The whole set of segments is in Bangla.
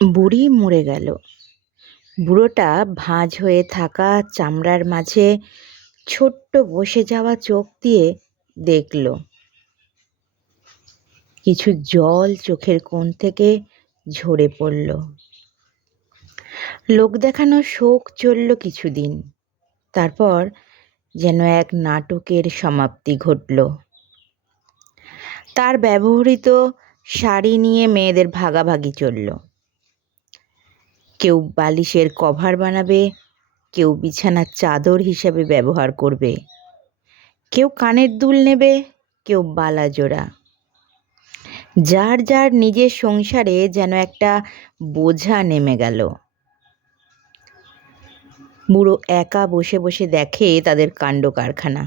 বুড়ি মরে গেল। বুড়োটা ভাঁজ হয়ে থাকা চামড়ার মাঝে ছোট্ট বসে যাওয়া চোখ দিয়ে দেখল। কিছু জল চোখের কোণ থেকে ঝরে পড়ল। লোক দেখানো শোক চলল কিছুদিন, তারপর যেন এক নাটকের সমাপ্তি ঘটল। তার ব্যবহৃত শাড়ি নিয়ে মেয়েদের ভাগাভাগি চলল। কেউ বালিশের কভার বানাবে, কেউ বিছানার চাদর হিসাবে ব্যবহার করবে, কেউ কানের দুল নেবে, কেউ বালা জোড়া। যার যার নিজের সংসারে যেন একটা বোঝা নেমে গেল। বুড়ো একা বসে বসে দেখে তাদের কাণ্ড কারখানা।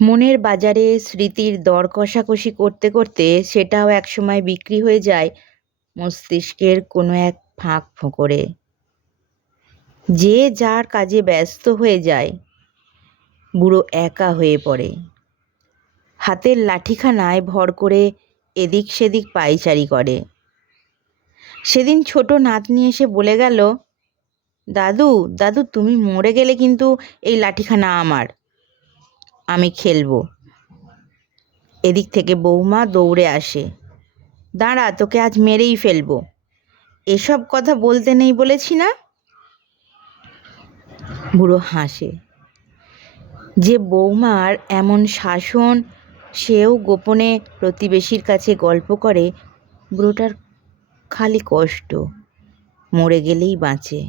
মনের বাজারে স্মৃতির দর কষাকষি করতে করতে সেটাও একসময় বিক্রি হয়ে যায় মস্তিষ্কের কোনো এক ফাঁক ফোকরে। যে যার কাজে ব্যস্ত হয়ে যায়, বুড়ো একা হয়ে পড়ে। হাতের লাঠিখানায় ভর করে এদিক সেদিক পায়চারি করে। সেদিন ছোট নাতনি এসে বলে গেল, দাদু দাদু তুমি মরে গেলে কিন্তু এই লাঠিখানা আমার, আমি খেলবো। এদিক থেকে বৌমা দৌড়ে আসে, দাঁড়া তোকে আজ মেরেই ফেলবো, এসব কথা বলতে নেই বলেছি না। বুড়ো হাসে। যে বৌমার এমন শাসন সেও গোপনে প্রতিবেশীর কাছে গল্প করে, বুড়োটার খালি কষ্ট, মরে গেলেই বাঁচে।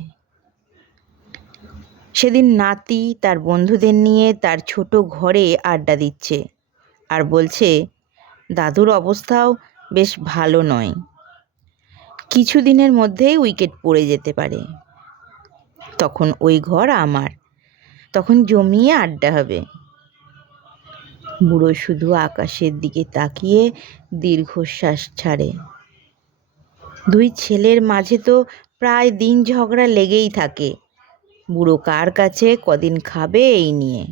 সেদিন নাতি তার বন্ধুদের নিয়ে তার ছোট ঘরে আড্ডা দিচ্ছে আর বলছে, দাদুর অবস্থাও বেশ ভালো নয়, কিছুদিনের মধ্যেই উইকেট পড়ে যেতে পারে। তখন ওই ঘর আমার, তখন জমিয়ে আড্ডা হবে। বুড়ো শুধু আকাশের দিকে তাকিয়ে দীর্ঘশ্বাস ছাড়ে। দুই ছেলের মাঝে তো প্রায় দিন ঝগড়া লেগেই থাকে, বুড়ো কার কাছে কদিন খাবে এই নিয়ে।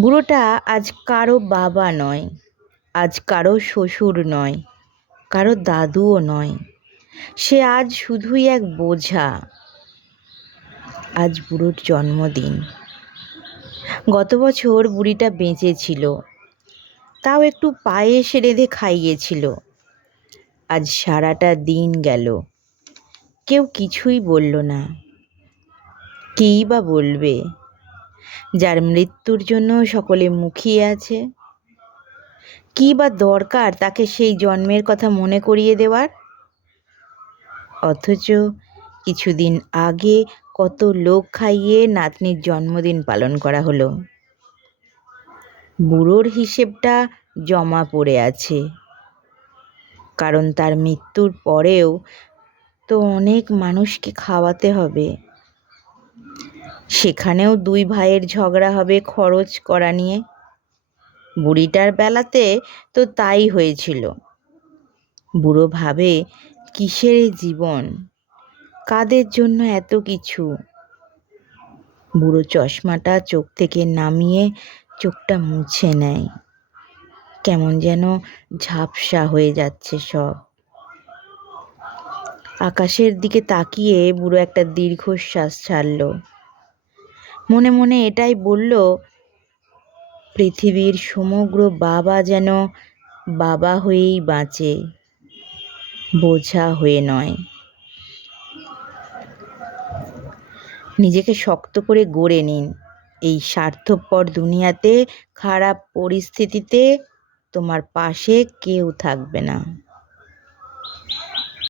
বুড়োটা আজ কারো বাবা নয়, আজ কারো শ্বশুর নয়, কারো দাদুও নয়, সে আজ শুধুই এক বোঝা। আজ বুড়োর জন্মদিন। গত বছর বুড়িটা বেঁচে ছিল, তাও একটু পায়েস রেঁধে খাইয়েছিল। আজ সারাটা দিন গেল, কেউ কিছুই বলল না। কেই বা বলবে, যার মৃত্যুর জন্য সকলে মুখিয়ে আছে? কী বা দরকার তাকে সেই জন্মের কথা মনে করিয়ে দেওয়ার? অথচ কিছুদিন আগে কত লোক খাইয়ে নাতনির জন্মদিন পালন করা হলো। বুড়োর হিসেবটা জমা পড়ে আছে, কারণ তার মৃত্যুর পরেও তো অনেক মানুষকে খাওয়াতে হবে। সেখানেও দুই ভাইয়ের ঝগড়া হবে খরচ করা নিয়ে। বুড়িটার বেলাতে তো তাই হয়েছিল। বুড়ো ভাবে, কিসের এই জীবন, কাদের জন্য এত কিছু। বুড়ো চশমাটা চোখ থেকে নামিয়ে চোখটা মুছে নেয়। কেমন যেন ঝাপসা হয়ে যাচ্ছে সব। আকাশের দিকে তাকিয়ে বুড়ো একটা দীর্ঘশ্বাস ছাড়ল। মনে মনে এটাই বলল, পৃথিবীর সমগ্র বাবা যেন বাবা হয়েই বাঁচে, বোঝা হয়ে নয়। নিজেকে শক্ত করে গড়ে নিন। এই স্বার্থপর দুনিয়াতে খারাপ পরিস্থিতিতে তোমার পাশে কেউ থাকবে না।